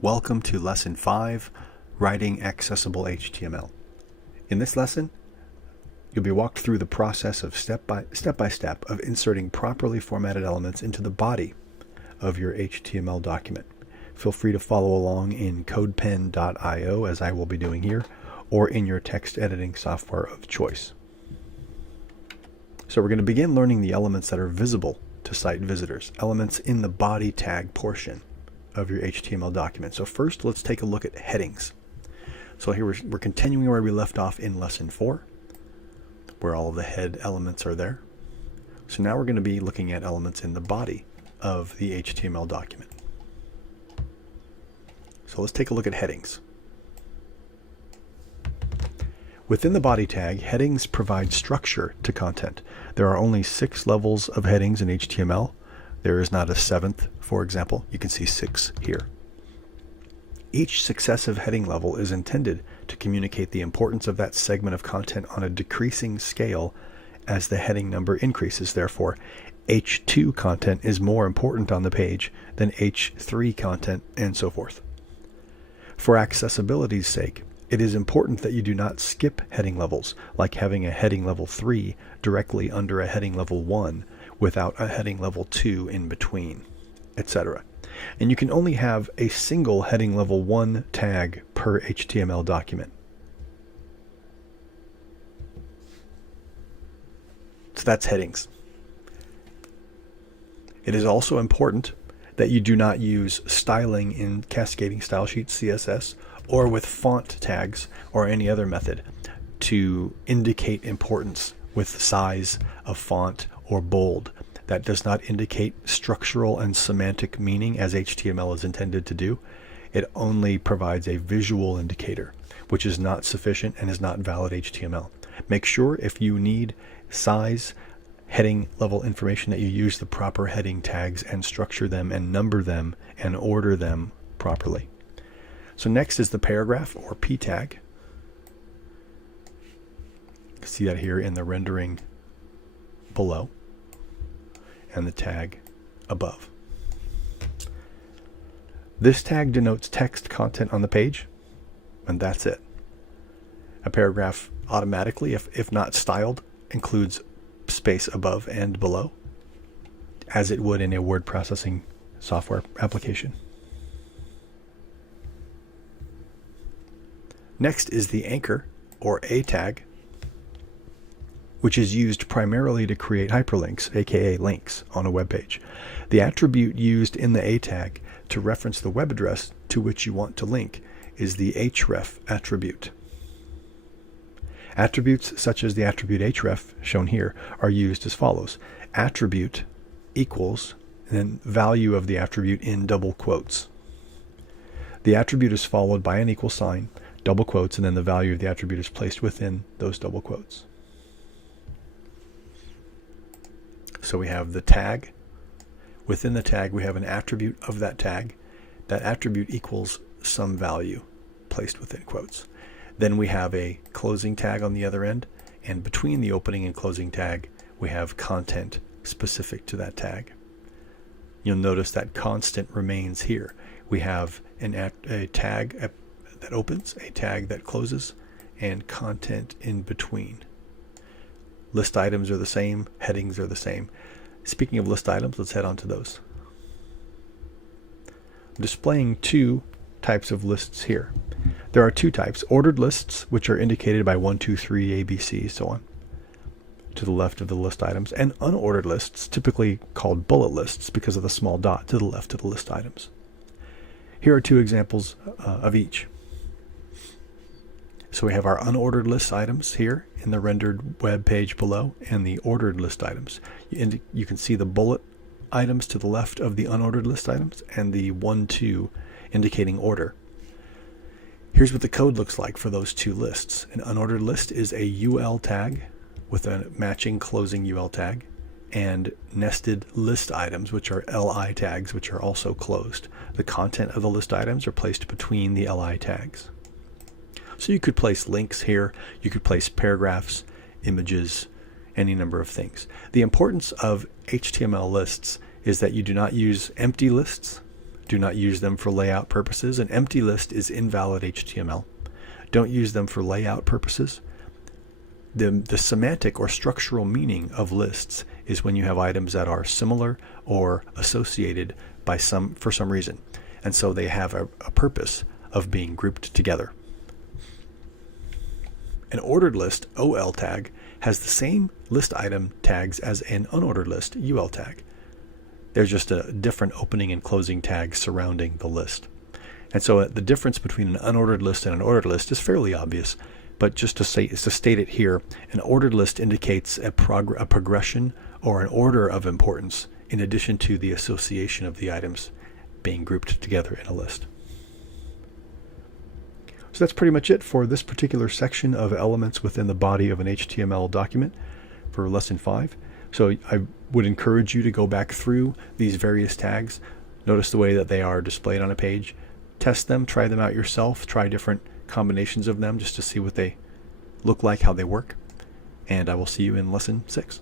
Welcome to Lesson 5, Writing Accessible HTML. In this lesson, you'll be walked through the process of step by step of inserting properly formatted elements into the body of your HTML document. Feel free to follow along in codepen.io, as I will be doing here, or in your text editing software of choice. So we're going to begin learning the elements that are visible to site visitors, elements in the body tag portion of your HTML document. So first, let's take a look at headings. So here we're continuing where we left off in lesson 4, where all of the head elements are there. So now we're going to be looking at elements in the body of the HTML document. So let's take a look at headings. Within the body tag, headings provide structure to content. There are only 6 levels of headings in HTML. There is not a 7th, for example. You can see 6 here. Each successive heading level is intended to communicate the importance of that segment of content on a decreasing scale as the heading number increases. Therefore, H2 content is more important on the page than H3 content, and so forth. For accessibility's sake, it is important that you do not skip heading levels, like having a heading level 3 directly under a heading level 1 without a heading level 2 in between, etc. And you can only have a single heading level 1 tag per HTML document. So that's headings. It is also important that you do not use styling in cascading style sheets, CSS, or with font tags or any other method to indicate importance with size of font or bold. That does not indicate structural and semantic meaning as HTML is intended to do. It only provides a visual indicator, which is not sufficient and is not valid HTML. Make sure if you need size, heading level information, that you use the proper heading tags and structure them and number them and order them properly. So next is the paragraph or P tag. You can see that here in the rendering below and the tag above. This tag denotes text content on the page, and that's it. A paragraph automatically, if not styled, includes space above and below, as it would in a word processing software application. Next is the anchor or A tag, which is used primarily to create hyperlinks, aka links, on a web page. The attribute used in the A tag to reference the web address to which you want to link is the href attribute. Attributes such as the attribute href, shown here, are used as follows. Attribute equals, and then value of the attribute in double quotes. The attribute is followed by an equal sign, double quotes, and then the value of the attribute is placed within those double quotes. So we have the tag. Within the tag, we have an attribute of that tag. That attribute equals some value placed within quotes. Then we have a closing tag on the other end, and between the opening and closing tag, we have content specific to that tag. You'll notice that constant remains here. We have a tag that opens, a tag that closes, and content in between. List items are the same, headings are the same. Speaking of list items, let's head on to those. I'm displaying 2 types of lists here. There are 2 types: ordered lists, which are indicated by 1, 2, 3, ABC, so on, to the left of the list items, and unordered lists, typically called bullet lists because of the small dot to the left of the list items. Here are 2 examples of each. So we have our unordered list items here in the rendered web page below, and the ordered list items. You can see the bullet items to the left of the unordered list items and the 1, 2 indicating order. Here's what the code looks like for those 2 lists. An unordered list is a UL tag with a matching closing UL tag, and nested list items, which are LI tags, which are also closed. The content of the list items are placed between the LI tags. So you could place links here, you could place paragraphs, images, any number of things. The importance of HTML lists is that you do not use empty lists Do not use them for layout purposes. An empty list is invalid HTML. Don't use them for layout purposes. The semantic or structural meaning of lists is when you have items that are similar or associated for some reason. And so they have a purpose of being grouped together. An ordered list, OL tag, has the same list item tags as an unordered list, UL tag. There's just a different opening and closing tag surrounding the list. And so the difference between an unordered list and an ordered list is fairly obvious, but just to state it here, an ordered list indicates a progression or an order of importance in addition to the association of the items being grouped together in a list. So that's pretty much it for this particular section of elements within the body of an HTML document for lesson 5. So I would encourage you to go back through these various tags, notice the way that they are displayed on a page, test them, try them out yourself, try different combinations of them just to see what they look like, how they work, and I will see you in lesson 6.